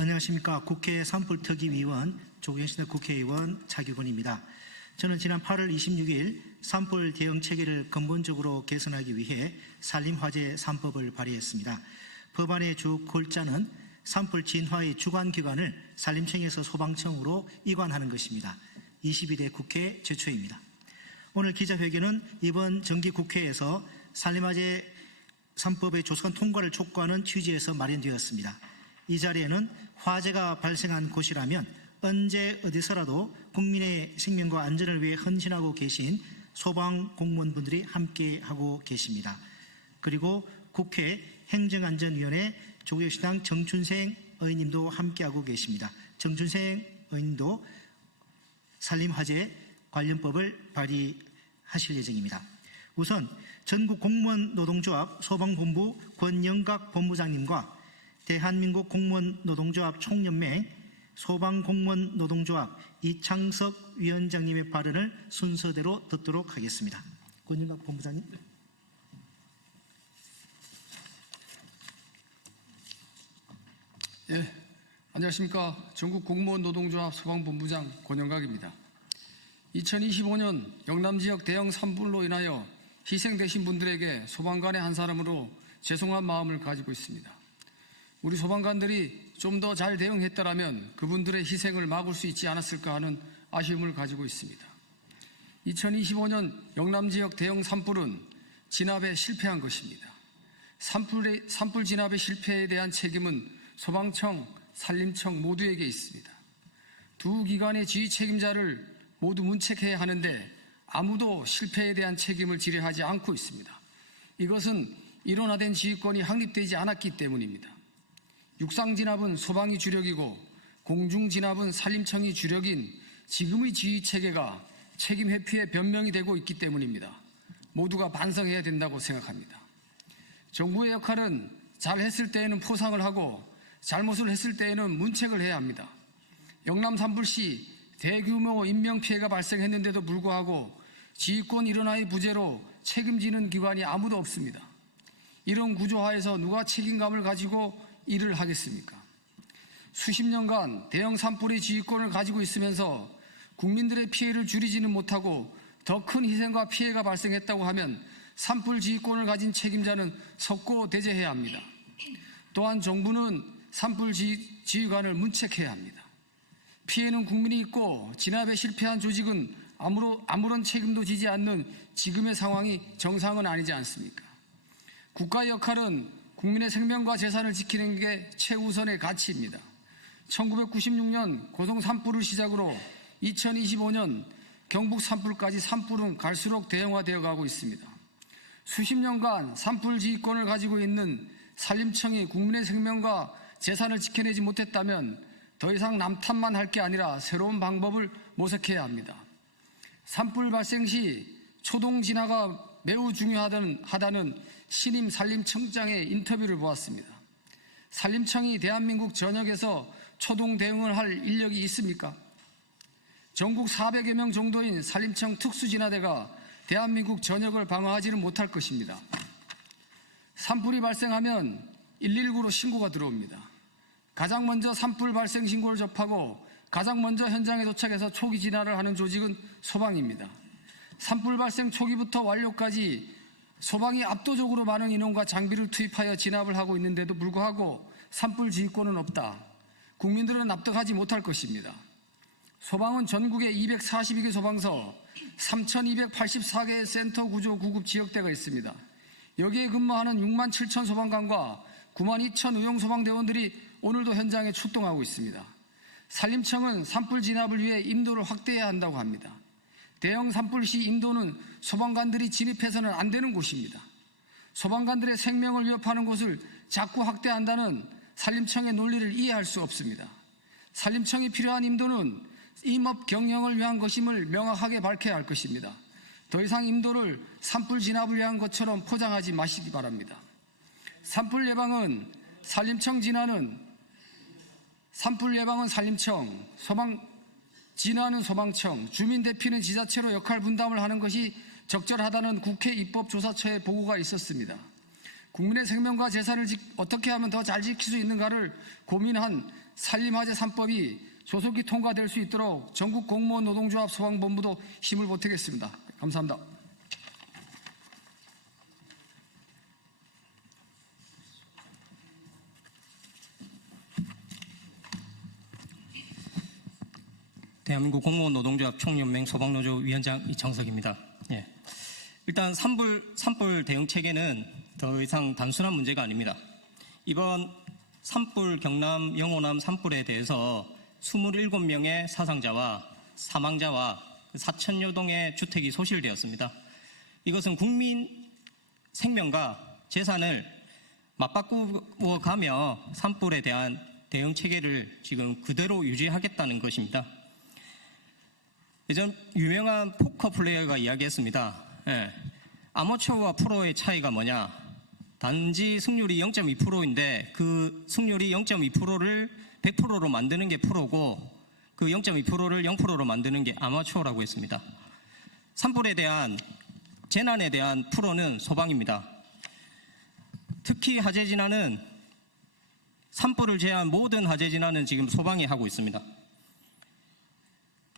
안녕하십니까. 국회 산불특위위원 조경신 국회의원 차규근입니다. 저는 지난 8월 26일 산불 대응 체계를 근본적으로 개선하기 위해 산림화재 3법을 발의했습니다. 법안의 주 골자는 산불 진화의 주관기관을 산림청에서 소방청으로 이관하는 것입니다. 22대 국회 제초입니다. 오늘 기자회견은 이번 정기국회에서 산림화재 3법의 조속한 통과를 촉구하는 취지에서 마련되었습니다. 이 자리에는 화재가 발생한 곳이라면 언제 어디서라도 국민의 생명과 안전을 위해 헌신하고 계신 소방 공무원분들이 함께하고 계십니다. 그리고 국회 행정안전위원회 조국혁신당 정춘생 의원님도 함께하고 계십니다. 정춘생 의원님도 산림화재 관련법을 발의하실 예정입니다. 우선 전국 공무원 노동조합 소방본부 권영각 본부장님과 대한민국 공무원 노동조합 총연맹 소방공무원 노동조합 이창석 위원장님의 발언을 순서대로 듣도록 하겠습니다. 권영각 본부장님. 예, 안녕하십니까. 전국 공무원 노동조합 소방본부장 권영각입니다. 2025년 영남지역 대형 산불로 인하여 희생되신 분들에게 소방관의 한 사람으로 죄송한 마음을 가지고 있습니다. 우리 소방관들이 좀 더 잘 대응했더라면 그분들의 희생을 막을 수 있지 않았을까 하는 아쉬움을 가지고 있습니다. 2025년 영남지역 대형 산불은 진압에 실패한 것입니다. 산불 진압의 실패에 대한 책임은 소방청, 산림청 모두에게 있습니다. 두 기관의 지휘 책임자를 모두 문책해야 하는데 아무도 실패에 대한 책임을 지려하지 않고 있습니다. 이것은 일원화된 지휘권이 확립되지 않았기 때문입니다. 육상진압은 소방이 주력이고 공중진압은 산림청이 주력인 지금의 지휘체계가 책임 회피의 변명이 되고 있기 때문입니다. 모두가 반성해야 된다고 생각합니다. 정부의 역할은 잘했을 때에는 포상을 하고 잘못을 했을 때에는 문책을 해야 합니다. 영남 산불 시 대규모 인명피해가 발생했는데도 불구하고 지휘권 일원화의 부재로 책임지는 기관이 아무도 없습니다. 이런 구조하에서 누가 책임감을 가지고 일을 하겠습니까? 수십 년간 대형 산불의 지휘권을 가지고 있으면서 국민들의 피해를 줄이지는 못하고 더 큰 희생과 피해가 발생했다고 하면 산불 지휘권을 가진 책임자는 석고대죄해야 합니다. 또한 정부는 산불 지휘관을 문책해야 합니다. 피해는 국민이 있고 진압에 실패한 조직은 아무런 책임도 지지 않는 지금의 상황이 정상은 아니지 않습니까? 국가의 역할은 국민의 생명과 재산을 지키는 게 최우선의 가치입니다. 1996년 고성 산불을 시작으로 2025년 경북 산불까지 산불은 갈수록 대형화되어 가고 있습니다. 수십 년간 산불 지휘권을 가지고 있는 산림청이 국민의 생명과 재산을 지켜내지 못했다면 더 이상 남 탓만 할 게 아니라 새로운 방법을 모색해야 합니다. 산불 발생 시 초동 진화가 매우 중요하다는 신임 산림청장의 인터뷰를 보았습니다. 산림청이 대한민국 전역에서 초동 대응을 할 인력이 있습니까? 전국 400여 명 정도인 산림청 특수진화대가 대한민국 전역을 방어하지는 못할 것입니다. 산불이 발생하면 119로 신고가 들어옵니다. 가장 먼저 산불 발생 신고를 접하고 가장 먼저 현장에 도착해서 초기 진화를 하는 조직은 소방입니다. 산불 발생 초기부터 완료까지 소방이 압도적으로 많은 인원과 장비를 투입하여 진압을 하고 있는데도 불구하고 산불 지휘권은 없다. 국민들은 납득하지 못할 것입니다. 소방은 전국에 242개 소방서, 3,284개의 센터 구조 구급 지역대가 있습니다. 여기에 근무하는 6만 7천 소방관과 9만 2천 의용소방대원들이 오늘도 현장에 출동하고 있습니다. 산림청은 산불 진압을 위해 인도를 확대해야 한다고 합니다. 대형 산불 시 인도는 소방관들이 진입해서는 안 되는 곳입니다. 소방관들의 생명을 위협하는 곳을 자꾸 확대한다는 산림청의 논리를 이해할 수 없습니다. 산림청이 필요한 인도는 임업 경영을 위한 것임을 명확하게 밝혀야 할 것입니다. 더 이상 인도를 산불 진압을 위한 것처럼 포장하지 마시기 바랍니다. 산불 예방은 산림청 진화는 산불 예방은 산림청, 진화는 소방청, 주민 대피는 지자체로 역할 분담을 하는 것이 적절하다는 국회 입법조사처의 보고가 있었습니다. 국민의 생명과 재산을 어떻게 하면 더 잘 지킬 수 있는가를 고민한 산림화재 3법이 조속히 통과될 수 있도록 전국 공무원 노동조합 소방본부도 힘을 보태겠습니다. 감사합니다. 대한민국 공무원 노동조합 총연맹 소방노조 위원장 이창석입니다. 예. 일단 산불 대응 체계는 더 이상 단순한 문제가 아닙니다. 이번 산불 경남 영호남 산불에 대해서 27명의 사상자와 사망자와 4천여 동의 주택이 소실되었습니다. 이것은 국민 생명과 재산을 맞바꾸어 가며 산불에 대한 대응 체계를 지금 그대로 유지하겠다는 것입니다. 예전 유명한 포커 플레이어가 이야기했습니다. 예. 아마추어와 프로의 차이가 뭐냐? 단지 승률이 0.2%인데 그 승률이 0.2%를 100%로 만드는 게 프로고 그 0.2%를 0%로 만드는 게 아마추어라고 했습니다. 산불에 대한 재난에 대한 프로는 소방입니다. 특히 화재 진화는 산불을 제외한 모든 화재 진화는 지금 소방이 하고 있습니다.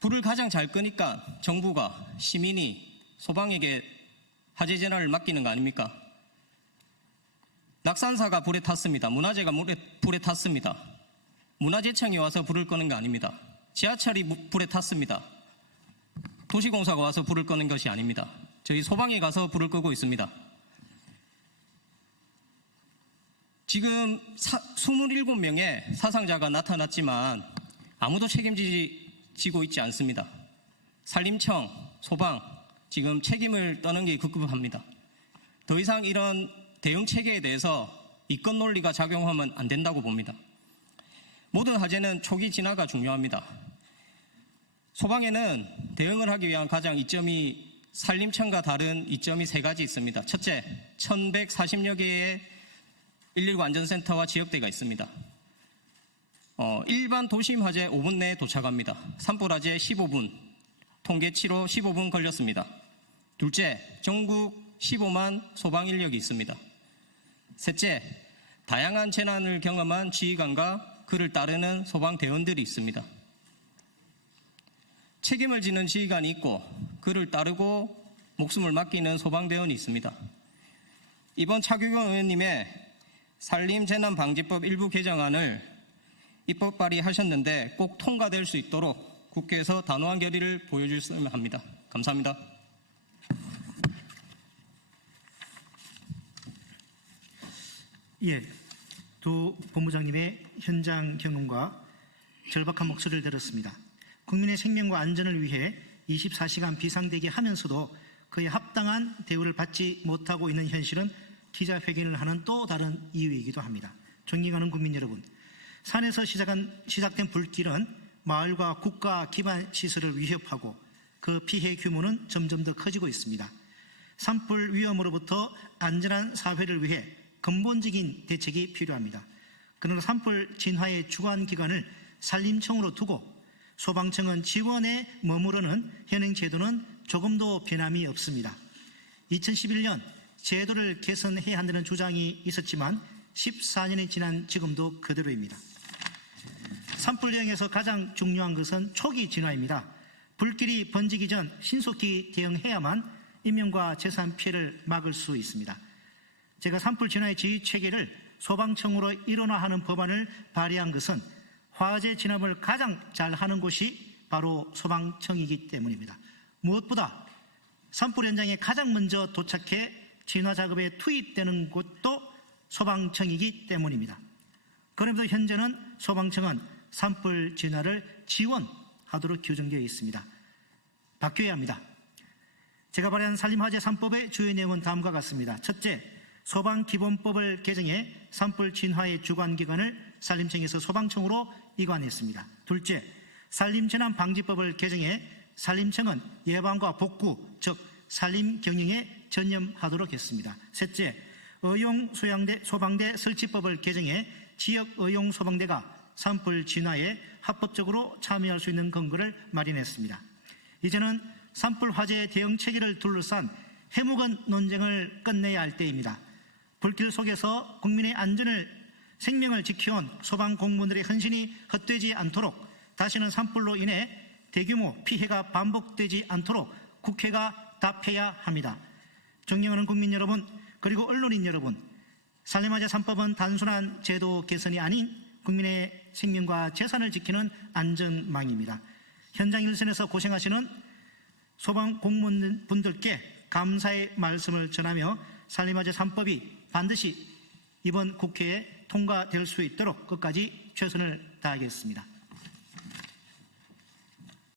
불을 가장 잘 끄니까 정부가 시민이 소방에게 화재 진화를 맡기는 거 아닙니까? 낙산사가 불에 탔습니다. 문화재가 불에 탔습니다. 문화재청이 와서 불을 끄는 거 아닙니다. 지하철이 불에 탔습니다. 도시공사가 와서 불을 끄는 것이 아닙니다. 저희 소방에 가서 불을 끄고 있습니다. 지금 27명의 사상자가 나타났지만 아무도 책임지고 있지 않습니다. 산림청, 소방 지금 책임을 떠는 게 급급합니다. 더 이상 이런 대응 체계에 대해서 이권 논리가 작용하면 안 된다고 봅니다. 모든 화재는 초기 진화가 중요합니다. 소방에는 대응을 하기 위한 가장 이점이 산림청과 다른 이점이 세 가지 있습니다. 첫째, 1140여 개의 119 안전센터와 지역대가 있습니다. 일반 도심 화재 5분 내에 도착합니다. 산불 화재 15분, 통계치로 15분 걸렸습니다. 둘째, 전국 15만 소방 인력이 있습니다. 셋째, 다양한 재난을 경험한 지휘관과 그를 따르는 소방 대원들이 있습니다. 책임을 지는 지휘관이 있고 그를 따르고 목숨을 맡기는 소방대원이 있습니다. 이번 차규경 의원님의 산림재난방지법 일부 개정안을 입법 발의하셨는데 꼭 통과될 수 있도록 국회에서 단호한 결의를 보여주셨으면 합니다. 감사합니다. 예, 두 본부장님의 현장 경험과 절박한 목소리를 들었습니다. 국민의 생명과 안전을 위해 24시간 비상대기 하면서도 그에 합당한 대우를 받지 못하고 있는 현실은 기자회견을 하는 또 다른 이유이기도 합니다. 존경하는 국민 여러분, 산에서 시작된 불길은 마을과 국가 기반 시설을 위협하고 그 피해 규모는 점점 더 커지고 있습니다. 산불 위험으로부터 안전한 사회를 위해 근본적인 대책이 필요합니다. 그러나 산불 진화의 주관 기관을 산림청으로 두고 소방청은 지원에 머무르는 현행 제도는 조금도 변함이 없습니다. 2011년 제도를 개선해야 한다는 주장이 있었지만 14년이 지난 지금도 그대로입니다. 산불 대응에서 가장 중요한 것은 초기 진화입니다. 불길이 번지기 전 신속히 대응해야만 인명과 재산 피해를 막을 수 있습니다. 제가 산불 진화의 지휘 체계를 소방청으로 일원화하는 법안을 발의한 것은 화재 진압을 가장 잘하는 곳이 바로 소방청이기 때문입니다. 무엇보다 산불 현장에 가장 먼저 도착해 진화 작업에 투입되는 곳도 소방청이기 때문입니다. 그러면서 현재는 소방청은 산불 진화를 지원하도록 규정되어 있습니다. 바뀌어야 합니다. 제가 발의한 산림화재 3법의 주요 내용은 다음과 같습니다. 첫째, 소방기본법을 개정해 산불 진화의 주관기관을 산림청에서 소방청으로 이관했습니다. 둘째, 산림재난방지법을 개정해 산림청은 예방과 복구, 즉 산림경영에 전념하도록 했습니다. 셋째, 의용소방대 설치법을 개정해 지역 의용소방대가 산불 진화에 합법적으로 참여할 수 있는 근거를 마련했습니다. 이제는 산불 화재 대응 체계를 둘러싼 해묵은 논쟁을 끝내야 할 때입니다. 불길 속에서 국민의 안전을 생명을 지켜온 소방공무원들의 헌신이 헛되지 않도록 다시는 산불로 인해 대규모 피해가 반복되지 않도록 국회가 답해야 합니다. 존경하는 국민 여러분, 그리고 언론인 여러분, 살리마자 3법은 단순한 제도 개선이 아닌 국민의 생명과 재산을 지키는 안전망입니다. 현장 일선에서 고생하시는 소방 공무원분들께 감사의 말씀을 전하며 살리마자 3법이 반드시 이번 국회에 통과될 수 있도록 끝까지 최선을 다하겠습니다.